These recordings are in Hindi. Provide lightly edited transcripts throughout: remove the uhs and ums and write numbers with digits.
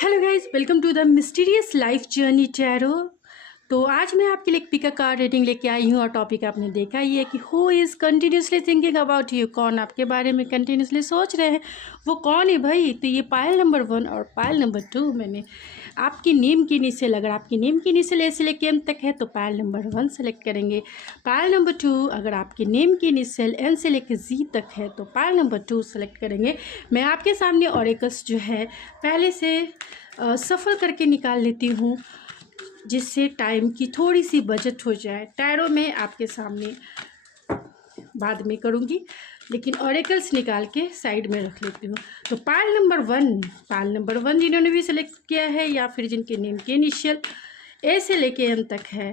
Hello guys, welcome to the mysterious life journey tarot. तो आज मैं आपके लिए एक पिक कार्ड रीडिंग लेके आई हूँ और टॉपिक आपने देखा ही है कि who is continuously thinking about you. कौन आपके बारे में कंटिन्यूसली सोच रहे हैं, वो कौन है भाई। तो ये पायल नंबर 1 और पायल नंबर 2 मैंने आपकी नेम की इनिशियल, अगर आपकी नेम की इनिशियल ए से लेके एम तक है तो पायल नंबर 1 सेलेक्ट करेंगे। पायल नंबर 2 अगर आपकी नेम की इनिशियल एन से लेके जी तक है तो पायल नंबर 2 सेलेक्ट करेंगे। मैं आपके सामने ऑरेकल्स जो है पहले से सफ़र करके निकाल लेती हूँ, जिससे टाइम की थोड़ी सी बचत हो जाए। टैरो में आपके सामने बाद में करूँगी, लेकिन ऑरेकल्स निकाल के साइड में रख लेती हूँ। तो पायल नंबर वन जिन्होंने भी सिलेक्ट किया है या फिर जिनके नेम के इनिशियल ए से लेके एम तक है,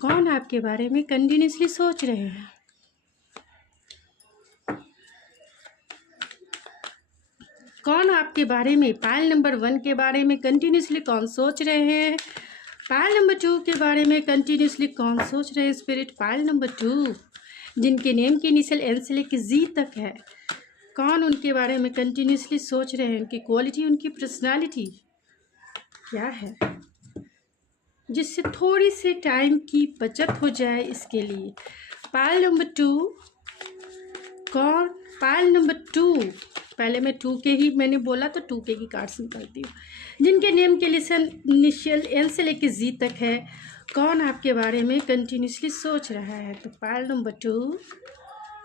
कौन आपके बारे में कंटिन्यूसली सोच रहे हैं। कौन आपके बारे में, पायल नंबर 1 के बारे में कंटिन्यूसली कौन सोच रहे हैं। पायल नंबर 2 के बारे में कंटिन्यूसली कौन सोच रहे हैं स्पिरिट। पायल नंबर 2 जिनके नेम की इनिशियल एन से लेके जी तक है, कौन उनके बारे में कंटिन्यूसली सोच रहे हैं। उनकी क्वालिटी, उनकी पर्सनालिटी क्या है, जिससे थोड़ी सी टाइम की बचत हो जाए इसके लिए। पायल नंबर 2 कौन। पायल नंबर 2, पहले मैं 2 के ही मैंने बोला तो 2 के ही कार्ड्स निकालती हूँ। जिनके नेम के इनिशियल एन से लेके जी तक है, कौन आपके बारे में कंटिन्यूसली सोच रहा है। तो pile number 2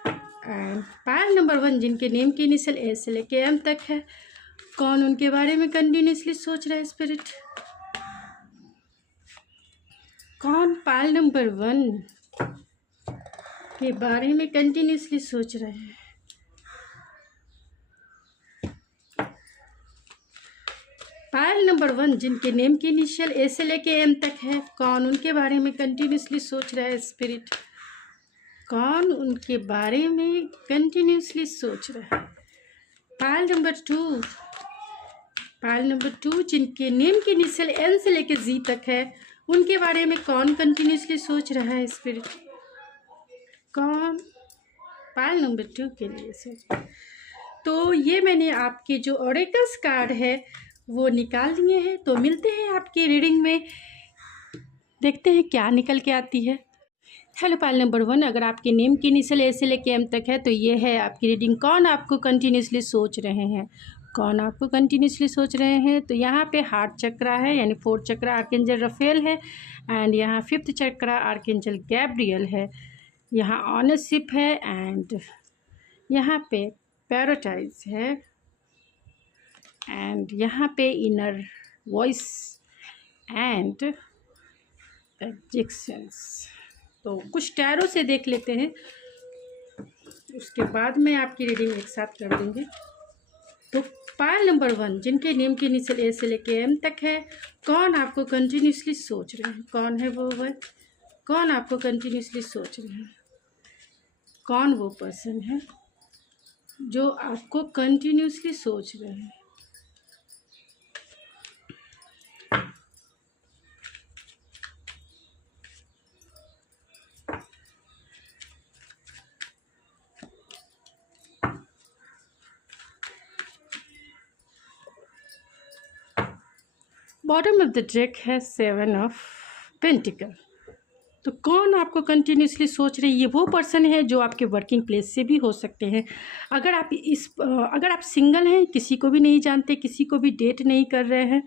and pile number 1 जिनके नेम के इनिशियल ए से लेके एम तक है, कौन उनके बारे में कंटिन्यूसली सोच रहा है स्पिरिट। कौन पायल नंबर 1 के बारे में कंटिन्यूसली सोच रहे हैं। पायल नंबर 1 जिनके नेम की इनिशियल ए से लेके एम तक है, कौन उनके बारे में कंटिन्यूसली सोच रहा है स्पिरिट। कौन उनके बारे में कंटिन्यूसली सोच रहा है। पायल नंबर 2 जिनके नेम की इनिशियल एन से लेके जी तक है, उनके बारे में कौन कंटिन्यूसली सोच रहा है स्पिरिट। कौन पायल नंबर 2 के लिए सोच। तो ये मैंने आपके जो ऑरेकल्स कार्ड है वो निकाल लिए हैं। तो मिलते हैं आपकी रीडिंग में, देखते हैं क्या निकल के आती है। हेलो पायल नंबर 1, अगर आपके नेम की इनिशियल ए से लेके एम तक है तो ये है आपकी रीडिंग। कौन आपको कंटिन्यूसली सोच रहे हैं, कौन आपको कंटिन्यूसली सोच रहे हैं। तो यहाँ पे हार्ट चक्रा है, यानी 4th चक्रा आर्कएंजल रफेल है, एंड यहाँ 5th चक्रा आर्कएंजल गैब्रियल है। यहाँ ऑनरशिप है, एंड यहाँ पे पैराडाइज है, एंड यहाँ पे इनर वॉइस एंड एडजेक्शंस। तो कुछ टैरो से देख लेते हैं, उसके बाद में आपकी रीडिंग एक साथ कर देंगे। तो पायल नंबर 1 जिनके नेम के इनिशियल ए से लेके एम तक है, कौन आपको कंटिन्यूसली सोच रहे हैं। कौन है वो कौन आपको कंटिन्यूसली सोच रहे हैं। कौन वो पर्सन है जो आपको कंटिन्यूसली सोच रहे हैं। बॉटम ऑफ द डेक है 7 ऑफ पेंटिकल। तो कौन आपको कंटिन्यूसली सोच रही है। ये वो पर्सन है जो आपके वर्किंग प्लेस से भी हो सकते हैं। अगर आप सिंगल हैं, किसी को भी नहीं जानते, किसी को भी डेट नहीं कर रहे हैं,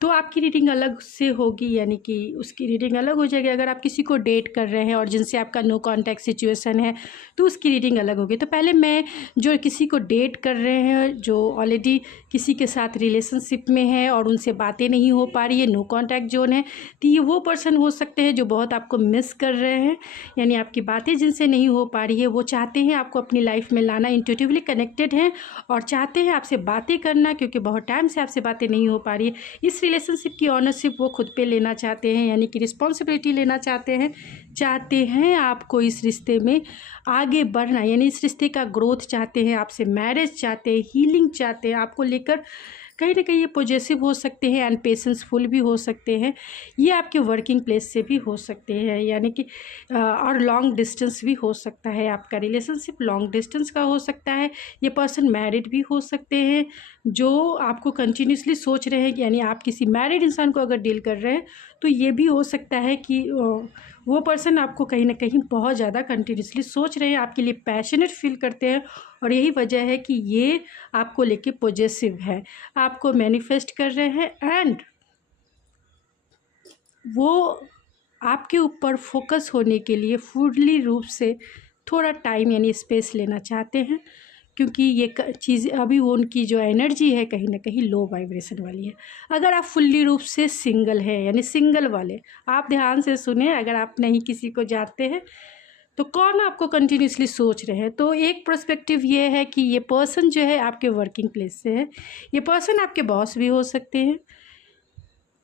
तो आपकी रीडिंग अलग से होगी, यानी कि उसकी रीडिंग अलग हो जाएगी। अगर आप किसी को डेट कर रहे हैं और जिनसे आपका नो कांटेक्ट सिचुएशन है तो उसकी रीडिंग अलग होगी। तो पहले मैं जो किसी को डेट कर रहे हैं, जो ऑलरेडी किसी के साथ रिलेशनशिप में है और उनसे बातें नहीं हो पा रही है, नो कांटेक्ट जोन है, तो ये वो पर्सन हो सकते हैं जो बहुत आपको मिस कर रहे हैं, यानी आपकी बातें जिनसे नहीं हो पा रही है, वो चाहते हैं आपको अपनी लाइफ में लाना, इंट्यूटिवली कनेक्टेड हैं और चाहते हैं आपसे बातें करना, क्योंकि बहुत टाइम से आपसे बातें नहीं हो पा रही है। इस रिलेशनशिप की ऑनरशिप वो खुद पे लेना चाहते हैं, यानी कि रिस्पॉन्सिबिलिटी लेना चाहते हैं आपको इस रिश्ते में आगे बढ़ना, यानी इस रिश्ते का ग्रोथ चाहते हैं, आपसे मैरिज चाहते हैं, हीलिंग चाहते हैं, आपको लेकर कहीं ना कहीं ये पॉजेसिव हो सकते हैं एंड पेशेंसफुल भी हो सकते हैं। ये आपके वर्किंग प्लेस से भी हो सकते हैं, यानी कि और लॉन्ग डिस्टेंस भी हो सकता है, आपका रिलेशनशिप लॉन्ग डिस्टेंस का हो सकता है। ये पर्सन मैरिड भी हो सकते हैं जो आपको कंटिन्यूसली सोच रहे हैं, यानी आप किसी मैरिड इंसान को अगर डील कर रहे हैं तो ये भी हो सकता है कि वो पर्सन आपको कहीं ना कहीं बहुत ज़्यादा कंटिन्यूसली सोच रहे हैं, आपके लिए पैशनेट फील करते हैं, और यही वजह है कि ये आपको लेके पॉजेसिव है, आपको मैनिफेस्ट कर रहे हैं एंड वो आपके ऊपर फोकस होने के लिए फुल्ली रूप से थोड़ा टाइम यानी स्पेस लेना चाहते हैं, क्योंकि ये चीज़ अभी वो उनकी जो एनर्जी है कहीं ना कहीं लो वाइब्रेशन वाली है। अगर आप फुल्ली रूप से सिंगल है यानी सिंगल वाले, आप ध्यान से सुने, अगर आप नहीं किसी को जानते हैं तो कौन आपको कंटिन्यूसली सोच रहे हैं, तो एक पर्सपेक्टिव ये है कि ये पर्सन जो है आपके वर्किंग प्लेस से है, ये पर्सन आपके बॉस भी हो सकते हैं,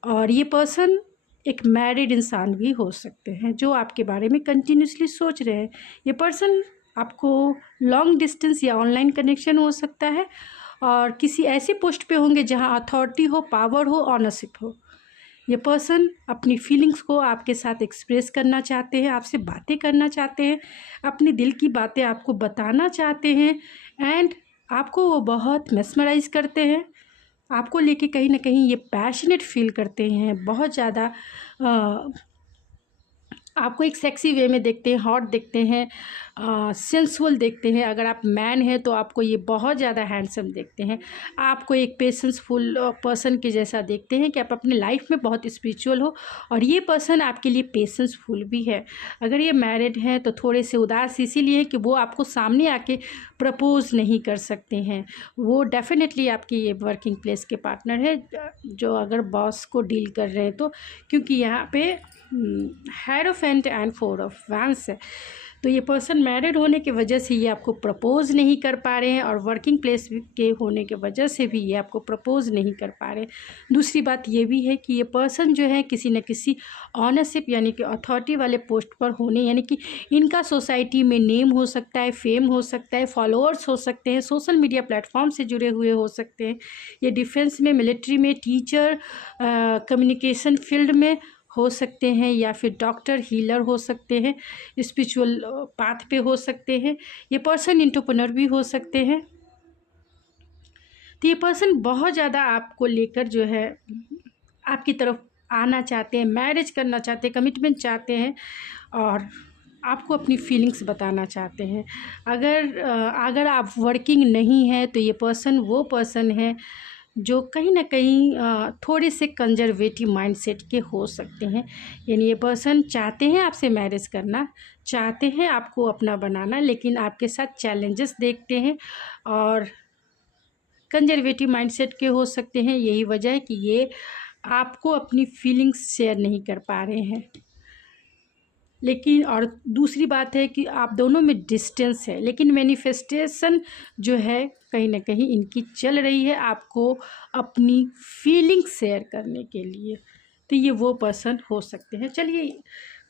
और ये पर्सन एक मैरिड इंसान भी हो सकते हैं जो आपके बारे में कंटिन्यूसली सोच रहे हैं। ये पर्सन आपको लॉन्ग डिस्टेंस या ऑनलाइन कनेक्शन हो सकता है, और किसी ऐसे पोस्ट पे होंगे जहां अथॉरिटी हो, पावर हो, ऑनरशिप हो। ये पर्सन अपनी फीलिंग्स को आपके साथ एक्सप्रेस करना चाहते हैं, आपसे बातें करना चाहते हैं, अपने दिल की बातें आपको बताना चाहते हैं, एंड आपको वो बहुत मेस्मराइज करते हैं, आपको लेके कहीं ना कहीं ये पैशनेट फील करते हैं, बहुत ज़्यादा आपको एक सेक्सी वे में देखते हैं, हॉट देखते हैं, सेंसुअल देखते हैं। अगर आप मैन हैं तो आपको ये बहुत ज़्यादा हैंडसम देखते हैं, आपको एक पेशेंसफुल पर्सन के जैसा देखते हैं कि आप अपनी लाइफ में बहुत स्पिरिचुअल हो, और ये पर्सन आपके लिए पेशेंसफुल भी है। अगर ये मैरिड हैं तो थोड़े से उदास इसीलिए कि वो आपको सामने आके प्रपोज नहीं कर सकते हैं। वो डेफिनेटली आपकी ये वर्किंग प्लेस के पार्टनर है जो अगर बॉस को डील कर रहे हैं तो, क्योंकि यहाँ पे हेरोफेंट एंड 4 ऑफ वैंस है, तो ये पर्सन मैरिड होने की वजह से ये आपको प्रपोज नहीं कर पा रहे हैं, और वर्किंग प्लेस के होने की वजह से भी ये आपको प्रपोज नहीं कर पा रहे हैं। दूसरी बात ये भी है कि ये पर्सन जो है किसी न किसी ऑनरशिप यानी कि अथॉरिटी वाले पोस्ट पर होने, यानी कि इनका सोसाइटी में नेम हो सकता है, फेम हो सकता है, फॉलोअर्स हो सकते हैं, सोशल मीडिया प्लेटफॉर्म से जुड़े हुए हो सकते हैं, ये डिफेंस में, मिलिट्री में, टीचर, कम्युनिकेशन फील्ड में हो सकते हैं, या फिर डॉक्टर, हीलर हो सकते हैं, स्पिरिचुअल पाथ पे हो सकते हैं, ये पर्सन एंटरप्रेन्योर भी हो सकते हैं। तो ये पर्सन बहुत ज़्यादा आपको लेकर जो है आपकी तरफ आना चाहते हैं, मैरिज करना चाहते हैं, कमिटमेंट चाहते हैं, और आपको अपनी फीलिंग्स बताना चाहते हैं। अगर आप वर्किंग नहीं हैं तो ये पर्सन वो पर्सन है जो कहीं ना कहीं थोड़े से कंजर्वेटिव माइंडसेट के हो सकते हैं, यानी ये पर्सन चाहते हैं आपसे मैरिज करना, चाहते हैं आपको अपना बनाना, लेकिन आपके साथ चैलेंजेस देखते हैं और कंजर्वेटिव माइंडसेट के हो सकते हैं। यही वजह है कि ये आपको अपनी फीलिंग्स शेयर नहीं कर पा रहे हैं। लेकिन और दूसरी बात है कि आप दोनों में डिस्टेंस है, लेकिन मैनिफेस्टेशन जो है कहीं ना कहीं इनकी चल रही है आपको अपनी फीलिंग्स शेयर करने के लिए। तो ये वो पर्सन हो सकते हैं। चलिए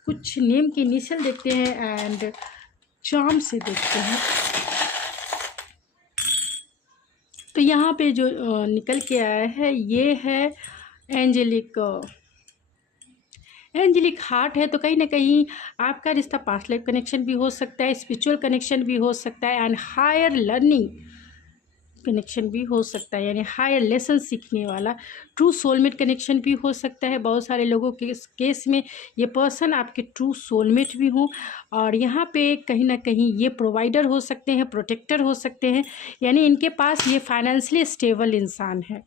कुछ नेम की इनिशियल देखते हैं एंड चार्म से देखते हैं। तो यहाँ पे जो निकल के आया है ये है एंजेलिक हार्ट है। तो कहीं ना कहीं आपका रिश्ता पास्ट लाइफ कनेक्शन भी हो सकता है, स्पिरिचुअल कनेक्शन भी हो सकता है, एंड हायर लर्निंग कनेक्शन भी हो सकता है, यानी हायर लेसन सीखने वाला ट्रू सोलमेट कनेक्शन भी हो सकता है। बहुत सारे लोगों के केस में ये पर्सन आपके ट्रू सोलमेट भी हों, और यहाँ पे कहीं ना कहीं ये प्रोवाइडर हो सकते हैं, प्रोटेक्टर हो सकते हैं, यानी इनके पास ये फाइनेंशियली स्टेबल इंसान है।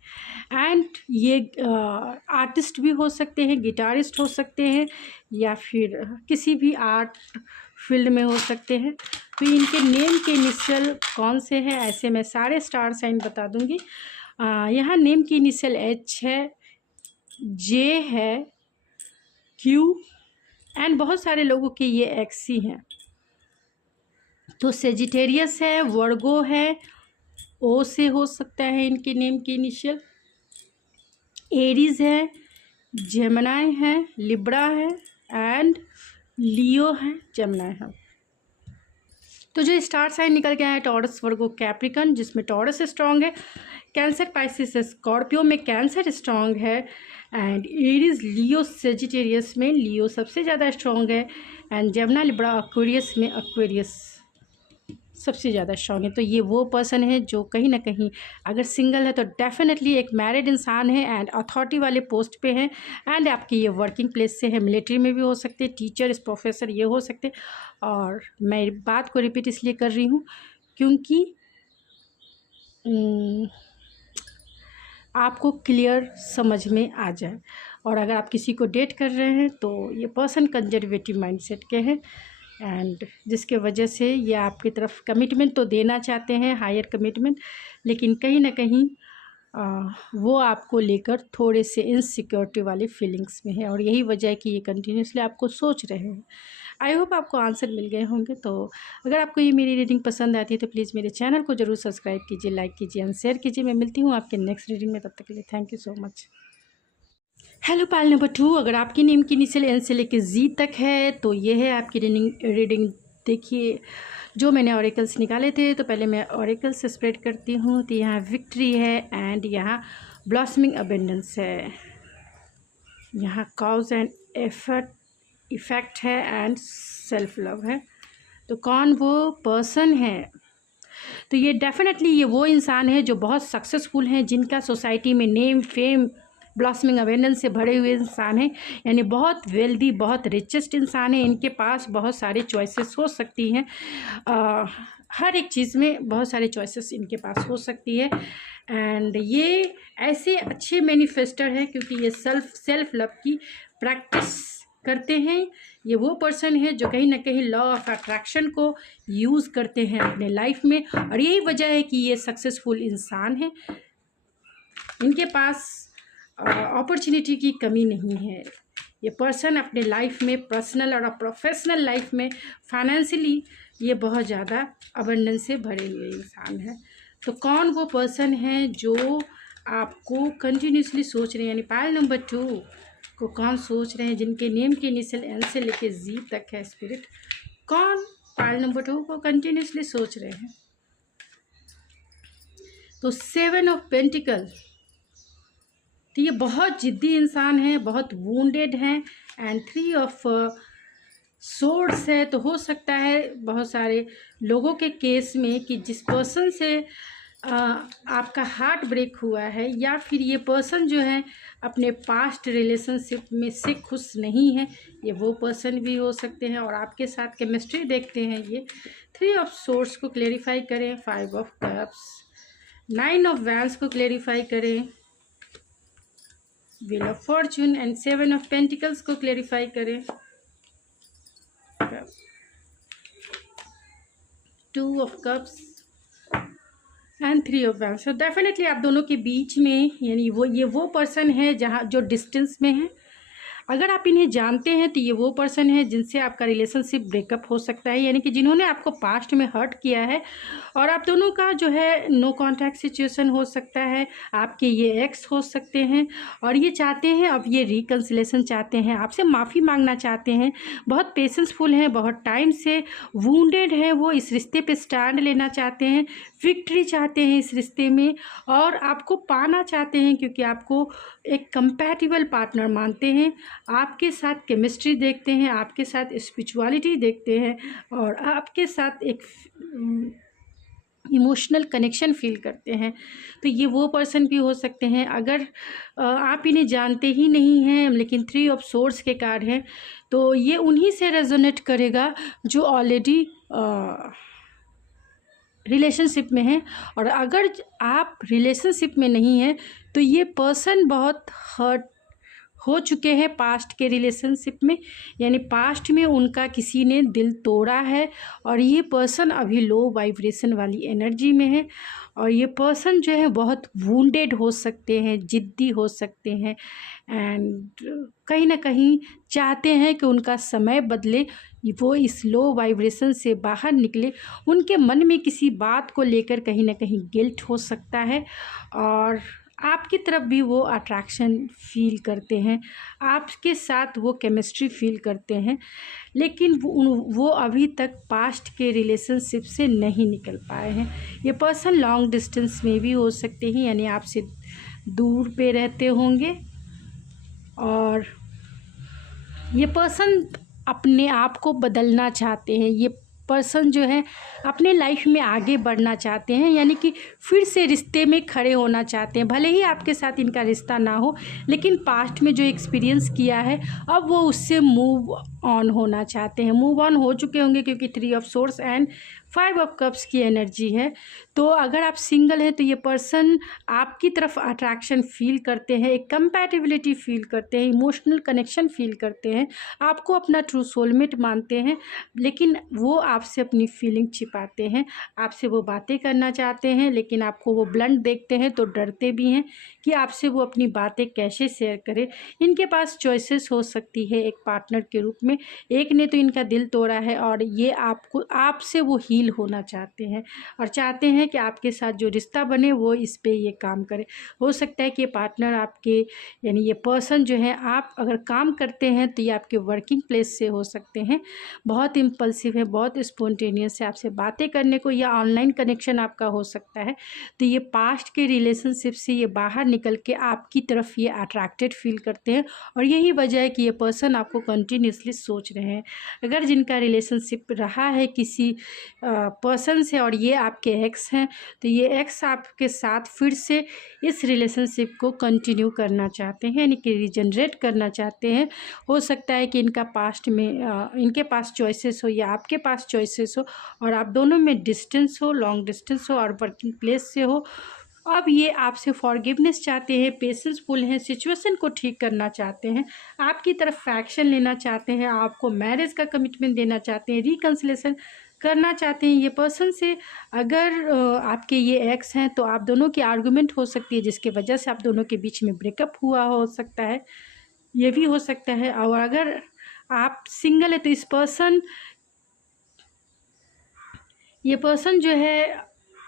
एंड ये आर्टिस्ट भी हो सकते हैं, गिटारिस्ट हो सकते हैं, या फिर किसी भी आर्ट फील्ड में हो सकते हैं। तो इनके नेम के इनिशियल कौन से हैं, ऐसे मैं सारे स्टार साइन बता दूंगी। यहाँ नेम की इनिशियल एच है, जे है, क्यू, एंड बहुत सारे लोगों के ये एक्स ही हैं। तो सेजिटेरियस है, वर्गो है, ओ से हो सकता है इनके नेम की इनिशियल, एरीज है, जेमिनी है, लिब्रा है, एंड लियो है, जेमिनी है। तो जो स्टार साइन निकल के आया है टॉरस, वर्गो, कैप्रिकन, जिसमें टॉरस स्ट्रॉन्ग है, कैंसर पाइसिस स्कॉर्पियो में कैंसर स्ट्रांग है, एंड एरीज लियो सेजिटेरियस में लियो सबसे ज़्यादा स्ट्रांग है, एंड जमुना लिब्रा एक्वेरियस में एक्वेरियस सबसे ज़्यादा स्ट्रांग है। तो ये वो पर्सन है जो कहीं ना कहीं अगर सिंगल है तो डेफिनेटली एक मैरिड इंसान है एंड अथॉरिटी वाले पोस्ट पे है, एंड आपकी ये वर्किंग प्लेस से है, मिलिट्री में भी हो सकते, टीचर प्रोफेसर ये हो सकते। और मैं बात को रिपीट इसलिए कर रही हूँ क्योंकि आपको क्लियर समझ में आ जाए। और अगर आप किसी को डेट कर रहे हैं तो ये पर्सन कंजर्वेटिव माइंडसेट के हैं, एंड जिसके वजह से ये आपकी तरफ कमिटमेंट तो देना चाहते हैं, हायर कमिटमेंट, लेकिन कहीं ना कहीं वो आपको लेकर थोड़े से इनसिक्योरिटी वाली फीलिंग्स में है, और यही वजह है कि ये कंटिन्यूसली आपको सोच रहे हैं। आई होप आपको आंसर मिल गए होंगे। तो अगर आपको ये मेरी रीडिंग पसंद आती है तो प्लीज़ मेरे चैनल को ज़रूर सब्सक्राइब कीजिए, लाइक कीजिए एंड शेयर कीजिए। मैं मिलती हूँ आपके नेक्स्ट रीडिंग में, तब तक के लिए thank you so much. Hello Pal number 2, अगर आपकी नेम की इनिशियल एन से लेकर जी तक है तो ये है आपकी रीडिंग। देखिए जो मैंने ऑरिकल्स निकाले थे, तो पहले मैं ऑरिकल्स से स्प्रेड करती हूँ। तो यहाँ विक्ट्री है एंड यहाँ ब्लॉसमिंग अबेंडेंस है, यहाँ कॉज एंड इफेक्ट है एंड सेल्फ लव है। तो कौन वो पर्सन है? तो ये डेफिनेटली ये वो इंसान है जो बहुत सक्सेसफुल हैं, जिनका सोसाइटी में नेम फेम ब्लॉसमिंग अवेंडेंस से भरे हुए इंसान हैं, यानी बहुत वेल्दी, बहुत रिचेस्ट इंसान है। इनके पास बहुत सारे चॉइसेस हो सकती हैं, हर एक चीज़ में बहुत सारे चॉइसेस इनके पास हो सकती है। एंड ये ऐसे अच्छे मैनिफेस्टर हैं क्योंकि ये सेल्फ लव की प्रैक्टिस करते हैं। ये वो पर्सन है जो कहीं ना कहीं लॉ ऑफ अट्रैक्शन को यूज़ करते हैं अपने लाइफ में, और यही वजह है कि ये सक्सेसफुल इंसान है। इनके पास अपॉर्चुनिटी की कमी नहीं है। ये पर्सन अपने लाइफ में, पर्सनल और प्रोफेशनल लाइफ में, फाइनेंशियली ये बहुत ज़्यादा अबंडेंस से भरे हुए इंसान है। तो कौन वो पर्सन है जो आपको कंटिन्यूसली सोच रहे हैं, यानी पायल नंबर 2 को कौन सोच रहे हैं, जिनके नेम के इनिशियल एन से लेके जी तक है स्पिरिट, कौन पायल नंबर 2 को कंटिन्यूसली सोच रहे हैं? तो 7 ऑफ पेंटिकल, तो ये बहुत जिद्दी इंसान है, बहुत वुंडेड हैं, एंड 3 ऑफ सोर्ड्स है। तो हो सकता है बहुत सारे लोगों के केस में कि जिस पर्सन से आपका हार्ट ब्रेक हुआ है, या फिर ये पर्सन जो है अपने पास्ट रिलेशनशिप में से खुश नहीं है, ये वो पर्सन भी हो सकते हैं, और आपके साथ केमिस्ट्री देखते हैं। ये 3 ऑफ सोर्ड्स को क्लेरिफाई करें, 5 ऑफ कप्स, 9 ऑफ वैंड्स को क्लेरिफाई करें, wheel of Fortune and 7 of pentacles को क्लेरिफाई करें, 2 of cups and 3 of wands. तो डेफिनेटली आप दोनों के बीच में, यानी ये वो पर्सन है जहाँ जो डिस्टेंस में है। अगर आप इन्हें जानते हैं तो ये वो पर्सन है जिनसे आपका रिलेशनशिप ब्रेकअप हो सकता है, यानी कि जिन्होंने आपको पास्ट में हर्ट किया है, और आप दोनों का जो है नो कॉन्टैक्ट सिचुएशन हो सकता है। आपके ये एक्स हो सकते हैं, और ये चाहते हैं, अब ये रिकन्सिलेशन चाहते हैं, आपसे माफ़ी मांगना चाहते हैं, बहुत पेशेंसफुल हैं, बहुत टाइम से वुंडेड हैं, वो इस रिश्ते पे स्टैंड लेना चाहते हैं, विक्ट्री चाहते हैं इस रिश्ते में, और आपको पाना चाहते हैं क्योंकि आपको एक कंपैटिबल पार्टनर मानते हैं, आपके साथ केमिस्ट्री देखते हैं, आपके साथ स्पिरिचुअलिटी देखते हैं, और आपके साथ एक इमोशनल कनेक्शन फील करते हैं। तो ये वो पर्सन भी हो सकते हैं। अगर आप इन्हें जानते ही नहीं हैं लेकिन 3 ऑफ सोर्ड्स के कार्ड हैं, तो ये उन्हीं से रेजोनेट करेगा जो ऑलरेडी रिलेशनशिप में हैं। और अगर आप रिलेशनशिप में नहीं हैं तो ये पर्सन बहुत हर्ट हो चुके हैं पास्ट के रिलेशनशिप में, यानी पास्ट में उनका किसी ने दिल तोड़ा है, और ये पर्सन अभी लो वाइब्रेशन वाली एनर्जी में है, और ये पर्सन जो है बहुत वुंडेड हो सकते हैं, जिद्दी हो सकते हैं, एंड कहीं ना कहीं चाहते हैं कि उनका समय बदले, वो इस लो वाइब्रेशन से बाहर निकले। उनके मन में किसी बात को लेकर कहीं ना कहीं गिल्ट हो सकता है, और आपकी तरफ भी वो अट्रैक्शन फील करते हैं, आपके साथ वो केमिस्ट्री फील करते हैं, लेकिन वो अभी तक पास्ट के रिलेशनशिप से नहीं निकल पाए हैं। ये पर्सन लॉन्ग डिस्टेंस में भी हो सकते हैं, यानी आपसे दूर पे रहते होंगे, और ये पर्सन अपने आप को बदलना चाहते हैं। ये पर्सन जो है अपने लाइफ में आगे बढ़ना चाहते हैं, यानी कि फिर से रिश्ते में खड़े होना चाहते हैं। भले ही आपके साथ इनका रिश्ता ना हो, लेकिन पास्ट में जो एक्सपीरियंस किया है अब वो उससे मूव ऑन होना चाहते हैं। मूव ऑन हो चुके होंगे, क्योंकि 3 of source and 5 of cups की एनर्जी है। तो अगर आप सिंगल हैं तो ये पर्सन आपकी तरफ अट्रैक्शन फील करते हैं, एक कंपैटिबिलिटी फील करते हैं, इमोशनल कनेक्शन फील करते हैं, आपको अपना ट्रू सोलमेट मानते हैं, लेकिन वो आपसे अपनी फीलिंग छिपाते हैं। आपसे वो बातें करना चाहते हैं, लेकिन आपको वो ब्लंट देखते हैं तो डरते भी हैं कि आपसे वो अपनी बातें कैसे शेयर करें। इनके पास चॉइसेस हो सकती है एक पार्टनर के रूप में। एक ने तो इनका दिल तोड़ा है और ये आपसे वो हील होना चाहते हैं, और चाहते हैं कि आपके साथ जो रिश्ता बने वो इस पे ये काम करे। हो सकता है कि ये पार्टनर आपके, यानी ये पर्सन जो है, आप अगर काम करते हैं तो ये आपके वर्किंग प्लेस से हो सकते हैं। बहुत इम्पल्सिव है, बहुत स्पॉन्टेनियस है आपसे बातें करने को, या ऑनलाइन कनेक्शन आपका हो सकता है। तो ये पास्ट के रिलेशनशिप से ये बाहर निकल के आपकी तरफ ये अट्रैक्टेड फील करते हैं, और यही वजह है कि ये पर्सन आपको कंटिन्यूसली सोच रहे हैं। अगर जिनका रिलेशनशिप रहा है किसी पर्सन से और ये आपके एक्स हैं, तो ये एक्स आपके साथ फिर से इस रिलेशनशिप को कंटिन्यू करना चाहते हैं, यानी कि रीजनरेट करना चाहते हैं। हो सकता है कि इनका पास्ट में इनके पास चॉइसेस हो या आपके पास चॉइसेस हो, और आप दोनों में डिस्टेंस हो, लॉन्ग डिस्टेंस हो और वर्किंग प्लेस से हो। अब ये आपसे फॉरगिवनेस चाहते हैं, पेशेंसफुल हैं, सिचुएशन को ठीक करना चाहते हैं, आपकी तरफ एक्शन लेना चाहते हैं, आपको मैरिज का कमिटमेंट देना चाहते हैं, रिकन्सिलेशन करना चाहते हैं। ये पर्सन से अगर आपके ये एक्स हैं तो आप दोनों की आर्गुमेंट हो सकती है, जिसके वजह से आप दोनों के बीच में ब्रेकअप हुआ हो सकता है, ये भी हो सकता है। और अगर आप सिंगल है तो ये पर्सन जो है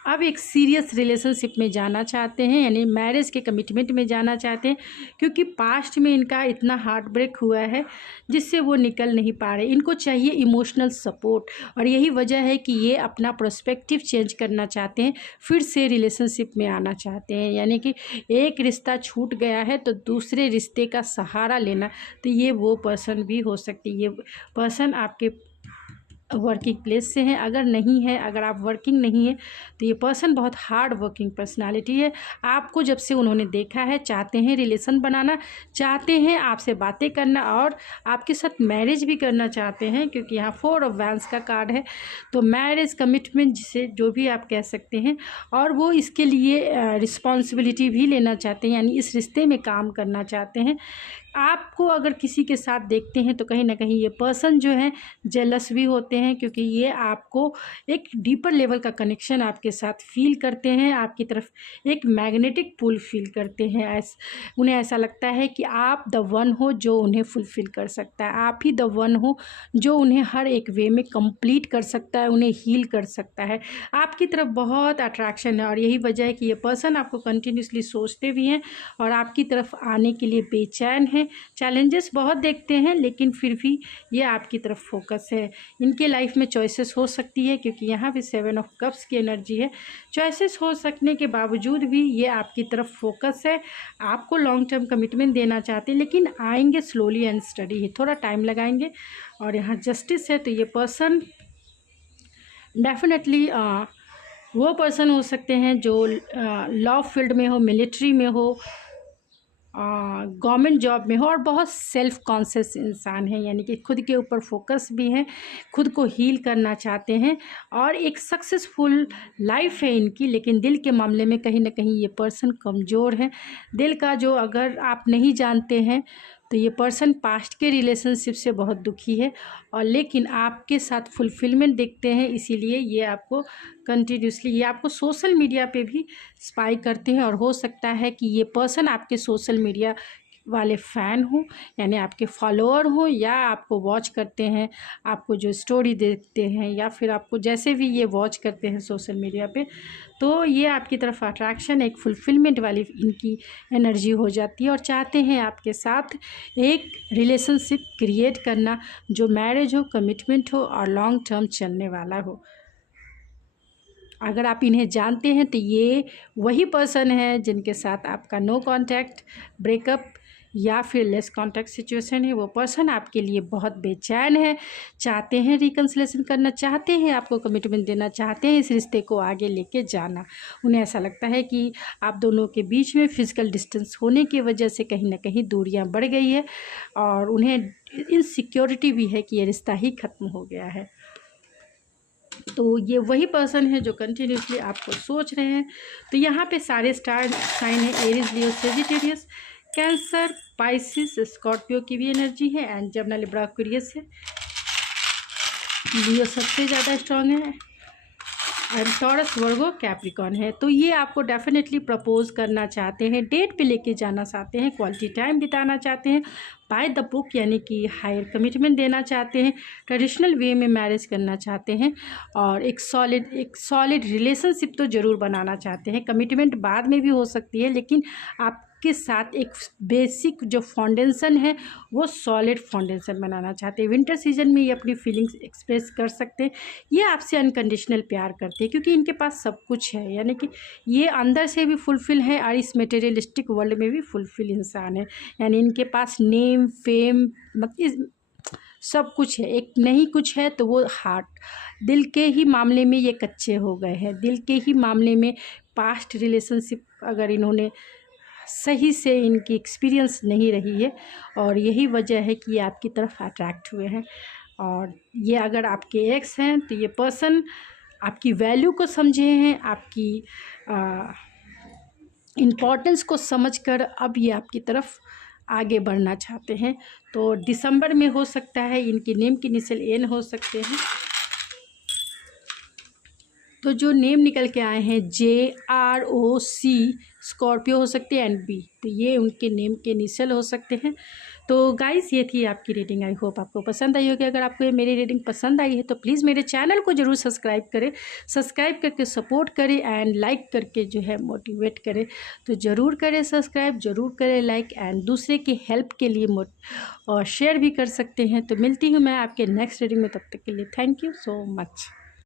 अब एक सीरियस रिलेशनशिप में जाना चाहते हैं, यानी मैरिज के कमिटमेंट में जाना चाहते हैं, क्योंकि पास्ट में इनका इतना हार्ट ब्रेक हुआ है जिससे वो निकल नहीं पा रहे। इनको चाहिए इमोशनल सपोर्ट, और यही वजह है कि ये अपना पर्सपेक्टिव चेंज करना चाहते हैं, फिर से रिलेशनशिप में आना चाहते हैं। यानी कि एक रिश्ता छूट गया है तो दूसरे रिश्ते का सहारा लेना, तो ये वो पर्सन भी हो सकती है। ये पर्सन आपके वर्किंग प्लेस से हैं। अगर नहीं है, अगर आप वर्किंग नहीं है, तो ये पर्सन बहुत हार्ड वर्किंग पर्सनालिटी है। आपको जब से उन्होंने देखा है चाहते हैं रिलेशन बनाना, चाहते हैं आपसे बातें करना, और आपके साथ मैरिज भी करना चाहते हैं, क्योंकि यहाँ 4 ऑफ वैंस का कार्ड है। तो मैरिज कमिटमेंट, जिसे जो भी आप कह सकते हैं, और वो इसके लिए रिस्पॉन्सिबिलिटी भी लेना चाहते हैं, यानी इस रिश्ते में काम करना चाहते हैं। आपको अगर किसी के साथ देखते हैं तो कहीं ना कहीं ये पर्सन जो है जेलस भी होते हैं, क्योंकि ये आपको एक डीपर लेवल का कनेक्शन आपके साथ फील करते हैं, आपकी तरफ एक मैग्नेटिक पुल फील करते हैं। उन्हें ऐसा लगता है कि आप द वन हो जो उन्हें फुलफ़िल कर सकता है, आप ही द वन हो जो उन्हें हर एक वे में कंप्लीट कर सकता है, उन्हें हील कर सकता है। आपकी तरफ बहुत अट्रैक्शन है, और यही वजह है कि ये पर्सन आपको कंटिन्यूसली सोचते भी हैं और आपकी तरफ आने के लिए बेचैन है। चैलेंजेस बहुत देखते हैं, लेकिन फिर भी ये आपकी तरफ फोकस है। इनके लाइफ में चॉइसेस हो सकती है, क्योंकि यहाँ भी 7 ऑफ कप्स की एनर्जी है। चॉइसेस हो सकने के बावजूद भी ये आपकी तरफ फोकस है, आपको लॉन्ग टर्म कमिटमेंट देना चाहते हैं, लेकिन आएंगे स्लोली एंड स्टडी है, थोड़ा टाइम लगाएंगे। और यहाँ जस्टिस है, तो ये पर्सन डेफिनेटली वो पर्सन हो सकते हैं जो लॉ फील्ड में हो, मिलिट्री में हो, गवर्नमेंट जॉब में हो, और बहुत सेल्फ कॉन्शियस इंसान है, यानी कि खुद के ऊपर फोकस भी है, खुद को हील करना चाहते हैं, और एक सक्सेसफुल लाइफ है इनकी। लेकिन दिल के मामले में कहीं ना कहीं ये पर्सन कमज़ोर है। दिल का जो अगर आप नहीं जानते हैं तो ये पर्सन पास्ट के रिलेशनशिप से बहुत दुखी है, और लेकिन आपके साथ फुलफिलमेंट देखते हैं, इसीलिए ये आपको कंटिन्यूसली, ये आपको सोशल मीडिया पे भी स्पाई करते हैं। और हो सकता है कि ये पर्सन आपके सोशल मीडिया वाले फ़ैन हों, यानी आपके फॉलोअर हों, या आपको वॉच करते हैं, आपको जो स्टोरी देखते हैं, या फिर आपको जैसे भी ये वॉच करते हैं सोशल मीडिया पे, तो ये आपकी तरफ अट्रैक्शन, एक फुलफिलमेंट वाली इनकी एनर्जी हो जाती है और चाहते हैं आपके साथ एक रिलेशनशिप क्रिएट करना, जो मैरिज हो, कमिटमेंट हो और लॉन्ग टर्म चलने वाला हो। अगर आप इन्हें जानते हैं तो ये वही पर्सन है जिनके साथ आपका नो कांटेक्ट, ब्रेकअप या फिर लेस कांटेक्ट सिचुएशन है। वो पर्सन आपके लिए बहुत बेचैन है, चाहते हैं रिकन्सिलेशन करना, चाहते हैं आपको कमिटमेंट देना, चाहते हैं इस रिश्ते को आगे लेके जाना। उन्हें ऐसा लगता है कि आप दोनों के बीच में फिजिकल डिस्टेंस होने की वजह से कहीं ना कहीं दूरियां बढ़ गई है और उन्हें इनसिक्योरिटी भी है कि ये रिश्ता ही ख़त्म हो गया है। तो ये वही पर्सन है जो कंटिन्यूसली आपको सोच रहे हैं। तो यहाँ पे सारे स्टार साइन है, एरीज, लियो, सेजिटेरियस, कैंसर, पाइसिस, स्कॉर्पियो की भी एनर्जी है एंड जर्नल लिब्रा, एक्वेरियस है। लियो सबसे ज़्यादा स्ट्रांग है एंड टॉरस, वर्गो, कैप्रिकॉन है। तो ये आपको डेफिनेटली प्रपोज करना चाहते हैं, डेट पे लेके जाना चाहते हैं, क्वालिटी टाइम बिताना चाहते हैं, बाय द बुक यानी कि हायर कमिटमेंट देना चाहते हैं, ट्रेडिशनल वे में मैरिज करना चाहते हैं और एक सॉलिड रिलेशनशिप तो ज़रूर बनाना चाहते हैं। कमिटमेंट बाद में भी हो सकती है, लेकिन आपके साथ एक बेसिक जो फाउंडेशन है वो सॉलिड फाउंडेशन बनाना चाहते हैं। विंटर सीजन में ये अपनी फीलिंग्स एक्सप्रेस कर सकते हैं। ये आपसे अनकंडीशनल प्यार करते हैं क्योंकि इनके पास सब कुछ है, यानी कि ये अंदर से भी फुलफिल है और इस मटेरियलिस्टिक वर्ल्ड में भी फुलफिल इंसान है। यानी इनके पास नेम, फेम, मतलब सब कुछ है। एक नहीं कुछ है तो वो हार्ट, दिल के ही मामले में ये कच्चे हो गए हैं। दिल के ही मामले में पास्ट रिलेशनशिप अगर इन्होंने सही से इनकी एक्सपीरियंस नहीं रही है और यही वजह है कि ये आपकी तरफ अट्रैक्ट हुए हैं। और ये अगर आपके एक्स हैं तो ये पर्सन आपकी वैल्यू को समझे हैं, आपकी इम्पोर्टेंस को समझकर अब ये आपकी तरफ आगे बढ़ना चाहते हैं। तो दिसंबर में हो सकता है, इनके नेम के इनिशियल एन हो सकते हैं। तो जो नेम निकल के आए हैं JROC, स्कॉर्पियो हो सकते हैं एंड बी, तो ये उनके नेम के इनिशियल हो सकते हैं। तो गाइस ये थी आपकी रीडिंग। आई होप आपको पसंद आई होगी। अगर आपको ये मेरी रीडिंग पसंद आई है तो प्लीज़ मेरे चैनल को ज़रूर सब्सक्राइब करें, सब्सक्राइब करके सपोर्ट करें एंड लाइक करके जो है मोटिवेट करें। तो ज़रूर करें सब्सक्राइब, ज़रूर करें लाइक एंड दूसरे की हेल्प के लिए और शेयर भी कर सकते हैं। तो मिलती हूँ मैं आपके नेक्स्ट रीडिंग में, तब तक के लिए थैंक यू सो मच।